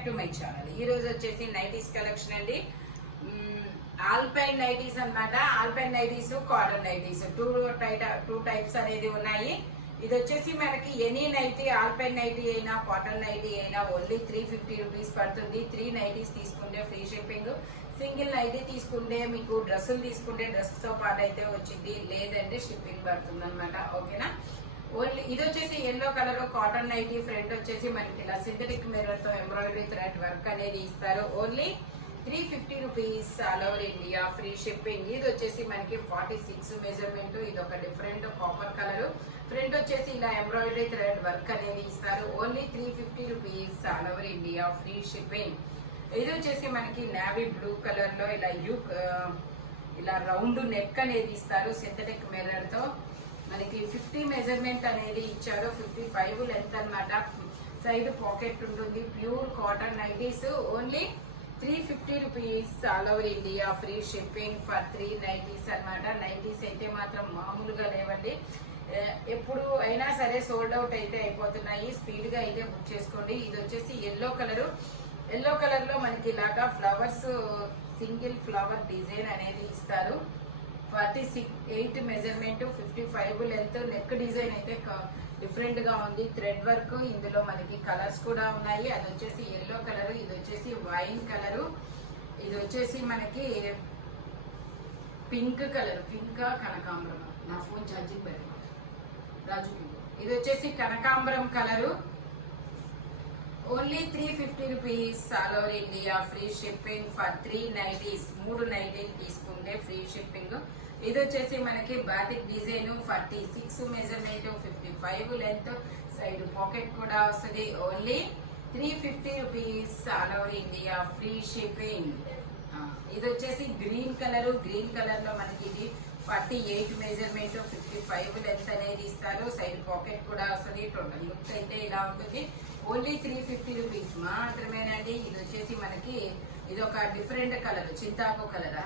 Back to my channel. ఈ రోజు వచ్చేసి నైటీస్ కలెక్షన్ అండి. ఆల్పైన్ నైటీస్ అన్నమాట. Alpine nighties, cotton nighties two types అనేది ఉన్నాయి. ఇది వచ్చేసి మనకి ఎనీ నైటీ, ఆల్పైన్ నైటీ అయినా కాటన్ నైటీ అయినా ఓన్లీ 350 రూపీస్ పడుతుంది. 3 నైటీస్ తీసుకుంటే ఫ్రీ షిప్పింగ్. సింగిల్ నైటీ తీసుకుంటే మీకు డ్రెస్సులు తీసుకుంటే డ్రెస్ తో పాటు అయితే వచ్చింది, లేదంటే షిప్పింగ్ పడుతుంది అనమాట. ఓకేనా. ఓన్లీ ఇది వచ్చేసి yellow colour cotton nightie. Front వచ్చేసి మనకి ఇలా సింథటిక్ మిర్రర్ తో ఎంబ్రాయిడరీ థ్రెడ్ వర్క్ అనేది ఇస్తారు. Only 350 rupees all over India, free shipping. ఇది వచ్చేసి మనకి 46 మెజర్మెంట్. ఇది ఒక డిఫరెంట్ కాపర్ కలర్. ఫ్రంట్ వచ్చేసి ఇలా ఎంబ్రాయిడరీ థ్రెడ్ వర్క్ అనేది ఇస్తారు. Only 350 rupees all over India, free shipping. ఇది వచ్చేసి మనకి నేవీ బ్లూ కలర్ లో ఇలా రౌండ్ నెక్ అనేది ఇస్తారు సింథటిక్ మిర్రర్ తో. మనకి 50 మెజర్మెంట్ అనేది ఇచ్చారు. 55 లెంత్ అన్నమాట. సైడ్ పాకెట్ ఉంటుంది. Pure cotton nighties. Only 350 rupees all over India, free shipping for 3 nighties అన్నమాట. నైటీస్ అయితే మాత్రం మామూలుగా లేవండి. ఎప్పుడు అయినా సరే సోల్డ్ అవుట్ అయితే అయిపోతున్నాయి. స్పీడ్ గా అయితే బుక్ చేసుకోండి. ఇది వచ్చేసి ఎల్లో కలర్. ఎల్లో కలర్ లో మనకి ఇలాగా ఫ్లవర్స్, సింగిల్ ఫ్లవర్ డిజైన్ అనేది ఇస్తారు. 48 మెజర్మెంట్, 55 లెంత్. నెక్ డిజైన్ అయితే డిఫరెంట్ గా ఉంది. Thread work. ఇందులో మనకి కలర్స్ కూడా ఉన్నాయి. అది వచ్చేసి ఎల్లో కలర్, ఇది వచ్చేసి వైన్ కలర్, ఇది వచ్చేసి మనకి పింక్ కలర్. పింక్ కనకాంబరం. నా ఫోన్ ఛార్జింగ్ పెట్టి రాజు. ఇది వచ్చేసి కనకాంబరం colour. Only 350 rupees all over India, free shipping for 3 nighties. 3 నైటీలు తీసుకుంటే ఫ్రీ షిప్పింగ్. ఇది వచ్చేసి మనకి batik design. 46 measurement, 55 length. Side pocket కూడా వస్తుంది. Only 350 rupees all over India, free shipping. ఇది వచ్చేసి గ్రీన్ కలర్. గ్రీన్ కలర్ లో మనకి ఇది 48 మెజర్మెంట్, 55 లెంత్ అనేది ఇస్తారు. సైడ్ పాకెట్ కూడా వస్తుంది. టోటల్ లుక్ అయితే ఇలా ఉంటుంది. ఓన్లీ 350 రూపీస్ మాత్రమేనండి. ఇది వచ్చేసి మనకి ఇది ఒక డిఫరెంట్ కలర్. చింతాకు కలరా?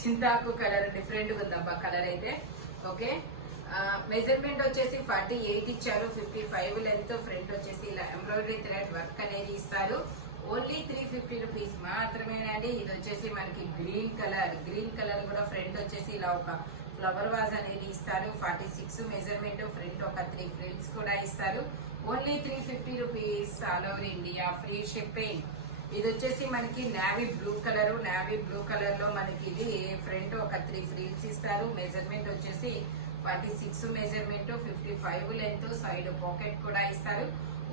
చింతాకు కలర్. డిఫరెంట్ ఉందబ్బా కలర్ అయితే. ఓకే. మెజర్మెంట్ వచ్చేసి 48 ఇచ్చారు. 55 లెంత్. ఫ్రంట్ వచ్చేసి ఇలా ఎంబ్రాయిడరీ థ్రెడ్ వర్క్ అనేది ఇస్తారు. ఓన్లీ 350 రూపీస్ మాత్రమేనండి. ఇది వచ్చేసి మనకి గ్రీన్ కలర్. గ్రీన్ కలర్ కూడా ఫ్రంట్ వచ్చేసి ఇలా ఒక ఫ్లవర్ వాజ్ అనేది ఇస్తారు. 46 మెజర్మెంట్. ఫ్రంట్ ఒక 3 ఫ్రిల్స్ కూడా ఇస్తారు. Only 350 rupees all over India, free shipping. ఇది వచ్చేసి మనకి navy blue colour. Navy blue colour లో మనకి ఇది ఫ్రంట్ ఒక 3 ఫ్రిల్స్ ఇస్తారు. మెజర్మెంట్ వచ్చేసి 46 మెజర్మెంట్, 55 లెంత్. సైడ్ పాకెట్ కూడా ఇస్తారు.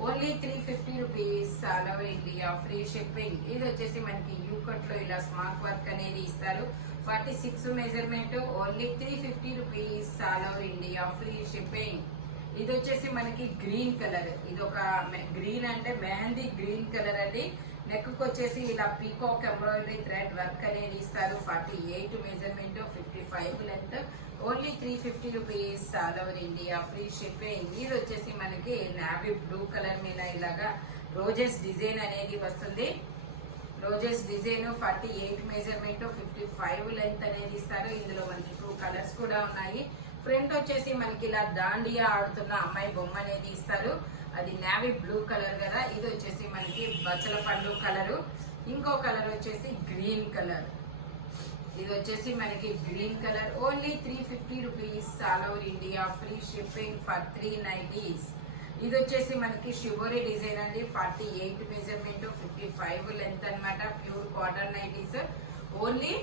Only 350 rupees all over India, free shipping. ఇది వచ్చేసి మనకి యూకట్ లో ఇలా స్మార్ట్ వర్క్ అనేది ఇస్తారు. 46 measurement. Only 350 rupees all over India, free shipping. ఇది వచ్చేసి మనకి గ్రీన్ కలర్. ఇది ఒక గ్రీన్ అంటే మెహందీ గ్రీన్ కలర్ అండి. నెక్ వచ్చేసి ఇలా పీకాక్ ఎంబ్రాయిడరీ థ్రెడ్ వర్క్ అనేది ఇస్తారు. 48 measurement, 55 length. Only 350 rupees all over India, free shipping. ఇది వచ్చేసి మనకి నావీ బ్లూ కలర్ మీద ఇలాగా రోజెస్ డిజైన్ అనేది వస్తుంది. Roses design. 48 మెజర్మెంట్, 55 లెంత్ అనేది ఇస్తారు. ఇందులో మనకి 2 కలర్స్ కూడా ఉన్నాయి. ఫ్రంట్ వచ్చేసి మనకి ఇలా దాండియా ఆడుతున్న అమ్మాయి బొమ్మ అనేది ఇస్తారు. అది నావీ బ్లూ కలర్ కదా. ఇది వచ్చేసి మనకి బచ్చల పండు కలర్. ఇంకో కలర్ వచ్చేసి గ్రీన్ కలర్. ఇది వచ్చేసి మనకి green colour. Only 350 rupees all over India, free shipping for 3 nighties. ఇది వచ్చేసి మనకి షివోరీ డిజైన్ అండి. 48 మెజర్మెంట్, 55 లెంత్ అన్నమాట. Pure cotton nighties. Only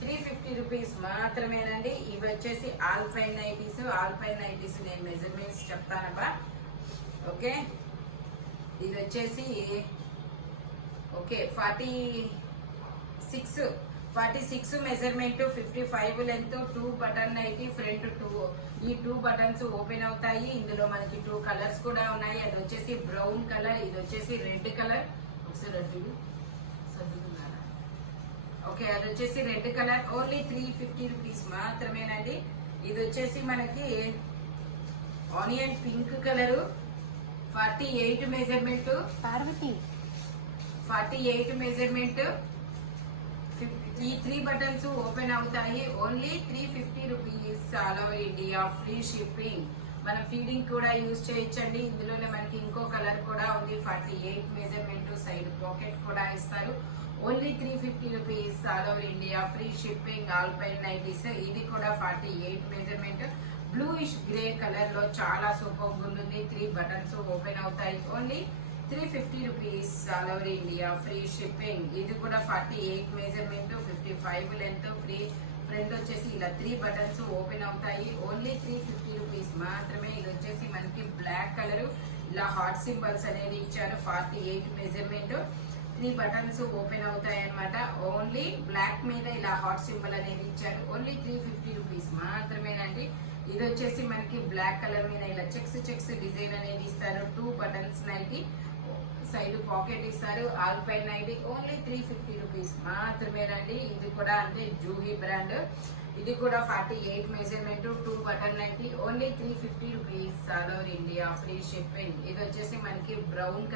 350 rupees మాత్రమేనండి. ఇవి వచ్చేసి ఆల్పైన్ నైటీస్. ఆల్పైన్ నైటీస్ నేను మెజర్మెంట్స్ చెప్తానబ్బా. ఓకే. ఇది వచ్చేసి okay 46 measurement, 55 length. 2 button nighty. Front 2 ఈ 2 బటన్స్ ఓపెన్ అవుతాయి. ఇందులో మనకి 2 కలర్స్ కూడా ఉన్నాయి. అది వచ్చేసి బ్రౌన్ కలర్, ఇది వచ్చేసి రెడ్ కలర్. ఒకసారి రెడ్ సర్దుకున్నారా? ఓకే. అది వచ్చేసి రెడ్ కలర్. ఓన్లీ 350 రూపీస్ మాత్రమేనండి. ఇది వచ్చేసి మనకి onion pink colour. 48 measurement. Parvati 48 measurement. ఈ 3 బటన్స్ ఓపెన్ అవుతాయి. Only 350 rupees all over India, free shipping. మనం ఫీడింగ్ కూడా యూజ్ చేయొచ్చండి. ఇందులోనే మనకి ఇంకో కలర్ కూడా ఉంది. 48 మెజర్మెంట్, సైడ్ పాకెట్ కూడా ఇస్తారు. Only 350 rupees, all over India free shipping. Alpine nighties, ఇది కూడా 48 మెజర్మెంట్, బ్లూయిష్ గ్రే కలర్ లో చాలా సూపర్ ఉంటుంది. 3 బటన్స్ ఓపెన్ అవుతాయి. Only 350 rupees, all over India free shipping. ఇది కూడా 48 మెజర్మెంట్, 55 లెంత్, ఫ్రీ. ఫ్రంట్ వచ్చేసి ఇలా 3 బటన్స్ ఓపెన్ అవుతాయి. ఓన్లీ 350 రూపీస్ మాత్రమే. ఇది వచ్చేసి మనకి బ్లాక్ కలర్, ఇలా హార్ట్ సింబల్స్ అనేది ఇచ్చారు. 48 మెజర్మెంట్, 3 బటన్స్ ఓపెన్ అవుతాయి అన్నమాట. ఓన్లీ బ్లాక్ మీద ఇలా హార్ట్ సింబల్ అనేది ఇచ్చారు. ఓన్లీ 350 రూపీస్ మాత్రమేనండి. ఇది వచ్చేసి మనకి బ్లాక్ కలర్ మీద ఇలా చెక్స్ డిజైన్ అనేది ఇస్తారు. 2 బటన్స్ నైటీ, సైడ్ పాకెట్ ఇస్తారు. ఆల్పైన్ నైటీ, ఓన్లీ 350 రూపీస్ మాత్రమేనండి. ఇది కూడా అంటే జూహీ బ్రాండ్. ఇది కూడా 48 measurement, 2 button nighty, only 350 rupees, all over India free shipping. ఇది వచ్చేసి మనకి బ్రౌన్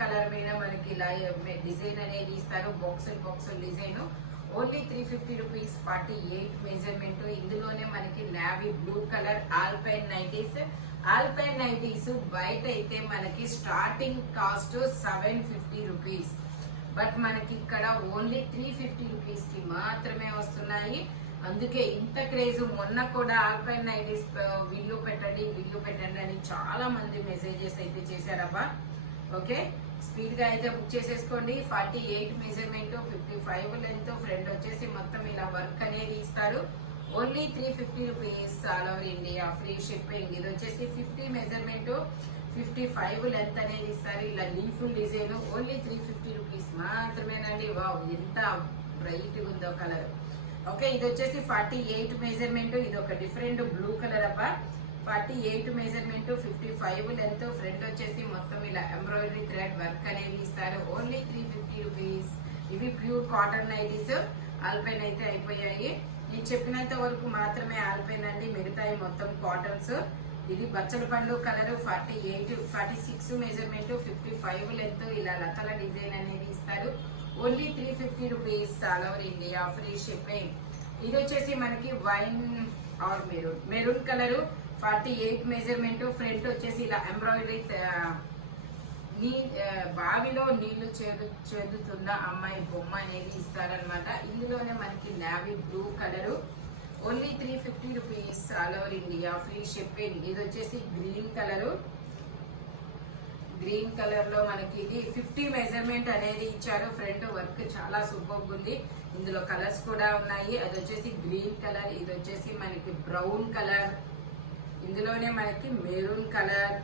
కలర్ మీద మనకి ఇలా డిజైన్ అనేది ఇస్తారు. Box design. Only 350 rupees, 48 measurement. ఇందులోనే మనకి navy blue colour alpine nighties బయట అయితే మనకి స్టార్టింగ్ కాస్ట్ 750 రూపీస్, బట్ మనకి ఇక్కడ ఓన్లీ 350 రూపీస్ కి మాత్రమే వస్తున్నాయి. అందుకే ఇంత క్రేజ్. మొన్న కూడా ఆల్పైన్ నైటీస్ వీడియో పెట్టండి అని చాలా మంది మెసేజెస్ అయితే చేశారబ్బా. ఓకే, స్పీడ్ గా అయితే బుక్ చేసేసుకోండి. 48 మెజర్మెంట్, 55 లెంత్, ఫ్రంట్ వచ్చేసి మొత్తం ఇలా వర్క్ అనేది ఇస్తారు. Only 350 rupees, all over India free shipping. ఇది వచ్చేసి 50 మెజర్మెంట్, 55 లెంత్ అనేది ఇస్తారు. ఇలా లీఫుల్ డిజైన్. ఓన్లీ 350 రూపీస్ మాత్రమేనండి. వావ్, ఎంత బ్రైట్ ఉందో కలర్. ఓకే, ఇది వచ్చేసి 48 మెజర్మెంట్. ఇది ఒక డిఫరెంట్ బ్లూ కలర్ అబ్బా. 48 మెజర్మెంట్, 55 లెంత్, ఫ్రంట్ వచ్చేసి మొత్తం ఇలా ఎంబ్రాయిడరీ థ్రెడ్ వర్క్ అనేది ఇస్తారు. Only 350 rupees. ఇవి ప్యూర్ కాటన్ నైటీస్. ఆల్పైన్ అయితే అయిపోయాయి. నేను చెప్పినంత వరకు మాత్రమే ఆల్పైన్ అండి, మిగతాయి మొత్తం కాటన్స్. ఇది బచ్చల పండు కలర్. 46 మెజర్మెంట్, 55 లెంత్, ఇలా లతల డిజైన్ అనేది ఇస్తారు. Only 350 rupees, all over India free shipping. ఇది వచ్చేసి మనకి wine or maroon colour, 48 measurement, front వచ్చేసి ఇలా ఎంబ్రాయిడరీ బావిలో నీళ్లు చేదుతున్న అమ్మాయి బొమ్మ అనేది ఇస్తారనమాట. ఇందులోనే మనకి navy blue colour. Only 350 rupees, all over India free shipping. ఇది వచ్చేసి గ్రీన్ కలర్ లో మనకి ఇది 50 మెజర్మెంట్ అనేది ఇచ్చారు. ఫ్రంట్ వర్క్ చాలా సూపర్ ఉంది. ఇందులో కలర్స్ కూడా ఉన్నాయి. అది వచ్చేసి గ్రీన్ కలర్, ఇది వచ్చేసి మనకి బ్రౌన్ కలర్, ఇందులోనే మనకి maroon colour.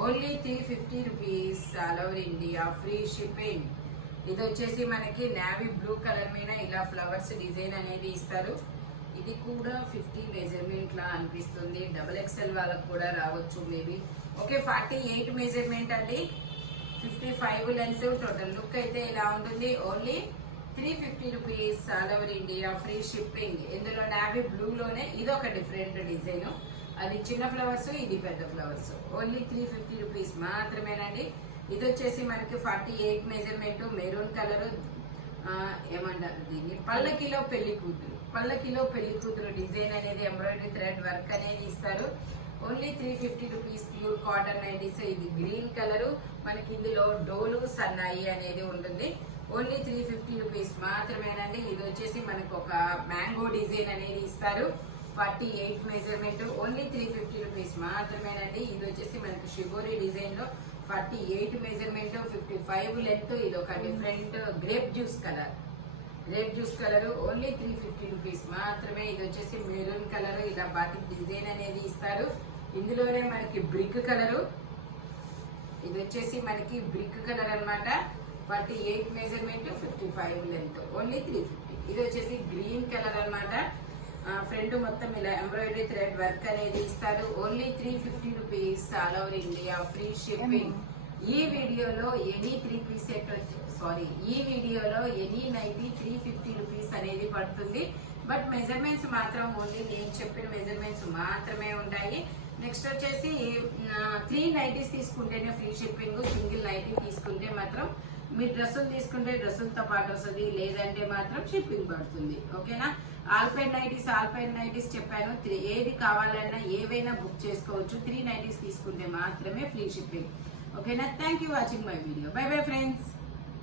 Only 350 rupees, all over India free shipping. ఇది వచ్చేసి మనకి నావీ బ్లూ కలర్ మీద ఇలా ఫ్లవర్స్ డిజైన్ అనేది ఇస్తారు. ఇది కూడా 50 మెజర్మెంట్ లా అనిపిస్తుంది. XXL వాళ్ళకు కూడా రావచ్చు మేబీ. ఓకే, 48 మెజర్మెంట్ అండి, 55 లెంత్. టోటల్ లుక్ అయితే ఇలా ఉంటుంది. Only 350 rupees, all over India free shipping. ఇందులో నావీ బ్లూ లోనే ఇది ఒక డిఫరెంట్ డిజైన్. అది చిన్న ఫ్లవర్స్, ఇది పెద్ద ఫ్లవర్స్. ఓన్లీ 350 రూపీస్ మాత్రమేనండి. ఇది వచ్చేసి మనకి 48 మెజర్మెంట్, మెరూన్ కలర్. ఏమంటారు దీన్ని, పల్లకిలో పెళ్లి కూతురు డిజైన్ అనేది ఎంబ్రాయిడరీ థ్రెడ్ వర్క్ అనేది ఇస్తారు. Only 350 rupees, pure cotton nighties. ఇది గ్రీన్ కలర్. మనకి ఇందులో డోలు సన్నాయి అనేది ఉంటుంది. ఓన్లీ 350 రూపీస్ మాత్రమేనండి. ఇది వచ్చేసి మనకు ఒక మ్యాంగో డిజైన్ అనేది ఇస్తారు. 48 మెజర్మెంట్, ఓన్లీ 350 రూపీస్ మాత్రమేనండి. ఇది వచ్చేసి మనకి షిబోరి డిజైన్ లో 48 మెజర్మెంట్, 55 లెంత్. ఇది ఒక different grape juice colour. Only 350 rupees మాత్రమే. ఇది వచ్చేసి మెరూన్ కలర్, ఇలా బాటిక్ డిజైన్ అనేది ఇస్తారు. ఇందులోనే మనకి బ్రిక్ కలర్. ఇది వచ్చేసి మనకి బ్రిక్ కలర్ అన్నమాట. 48 మెజర్మెంట్, 55 లెంత్, ఓన్లీ 350. ఇది వచ్చేసి గ్రీన్ కలర్ అన్నమాట. ఫ్రంట్ మొత్తం ఇలా ఎంబ్రాయిడరీ థ్రెడ్ వర్క్ అనేది ఇస్తారు. Only 350 rupees, all over India free shipping. ఈ వీడియోలో ఎనీ 3 పీస్ సెట్ ఈ వీడియోలో ఎనీ నైటీ 350 రూపీస్ అనేది పడుతుంది. బట్ మెజర్మెంట్స్ మాత్రం ఓన్లీ నేను చెప్పిన మెజర్మెంట్స్ మాత్రమే ఉంటాయి. నెక్స్ట్ వచ్చేసి 3 నైటీస్ తీసుకుంటేనే ఫ్రీ షిప్పింగ్. సింగిల్ నైటీ తీసుకుంటే మాత్రం మీరు డ్రెస్సులు తీసుకుంటే డ్రెస్సులతో పాటు వస్తుంది, లేదంటే మాత్రం షిప్పింగ్ పడుతుంది. ఓకేనా. ఆల్పైన్ నైటీస్ చెప్పాను. ఏది కావాలన్నా ఏవైనా బుక్ చేసుకోవచ్చు. 3 నైటీస్ తీసుకుంటే మాత్రమే ఫ్రీ షిప్పింగ్. ఓకేనా. Thank you watching my video. By bye friends.